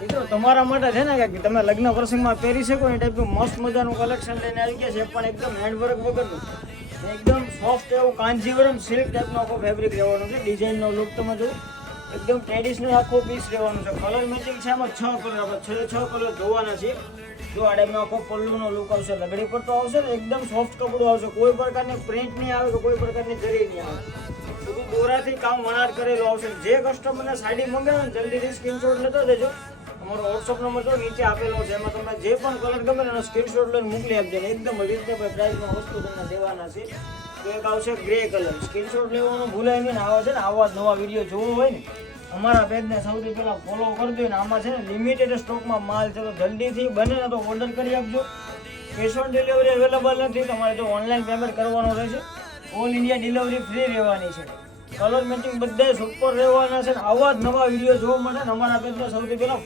મિત્રો તમારા માટે છે ને કે તમે લગ્ન પ્રસંગમાં પહેરી શકો એ ટાઈપનું મસ્ત મજાનું કલેક્શન લઈને આવી ગયા છે, પણ એકદમ હેન્ડવર્ક વગરનું, એકદમ સોફ્ટ એવું કાંજીવરમ સિલ્ક ટાઈપનો આખો ફેબ્રિક રહેવાનો છે. ડિઝાઇનનો લુક તમે જો એકદમ ટ્રેડિશનલ આખો પીસ રહેવાનો છે. કલર મેચિંગ છે આમાં 6 કલર, આપણે 6 કલર જોવાના છે. જો આ ટાઈપનો આખો પલ્લુનો લુક આવશે, લગડી પર તો આવશે ને એકદમ સોફ્ટ કપડું આવશે, કોઈ પ્રકારની પ્રિન્ટ નહીં આવે કે કોઈ પ્રકારની જરી નહીં આવે, બધું દોરાથી કામ વણાટ કરેલું આવશે. જે કસ્ટમરને સાડી મંગાવે ને જલ્દીથી સ્ક્રીનશોટ લેતો દેજો. અમારો વોટ્સઅપ નંબર તો નીચે આપેલો છે, એમાં તમને જે પણ કલર ગમે એનો સ્ક્રીનશોટ લઈને મોકલી આપજો. એકદમ રીઝનેબલ પ્રાઇસમાં વસ્તુ તમને દેવાના છે. તો એક આવશે ગ્રે કલર, સ્ક્રીનશોટ લેવાનું ભૂલાય નહીં ને. આવા છે ને આવા નવા વિડીયો જોવો હોય ને અમારા પેજને સૌથી પહેલાં ફોલો કરજો ને. આમાં છે ને લિમિટેડ સ્ટોકમાં માલ છે, તો જલ્દીથી બને ને તો ઓર્ડર કરી આપજો. કેશ ઓન ડિલિવરી અવેલેબલ નથી, તમારે તો ઓનલાઈન પેમેન્ટ કરવાનું રહેશે. ઓલ ઇન્ડિયા ડિલિવરી ફ્રી રહેવાની છે. કલર મેચિંગ બધા સુપર રહેવાના છે. આવા જ નવા વિડીયો જોવા માટે અમારા પેજને સૌથી પહેલાં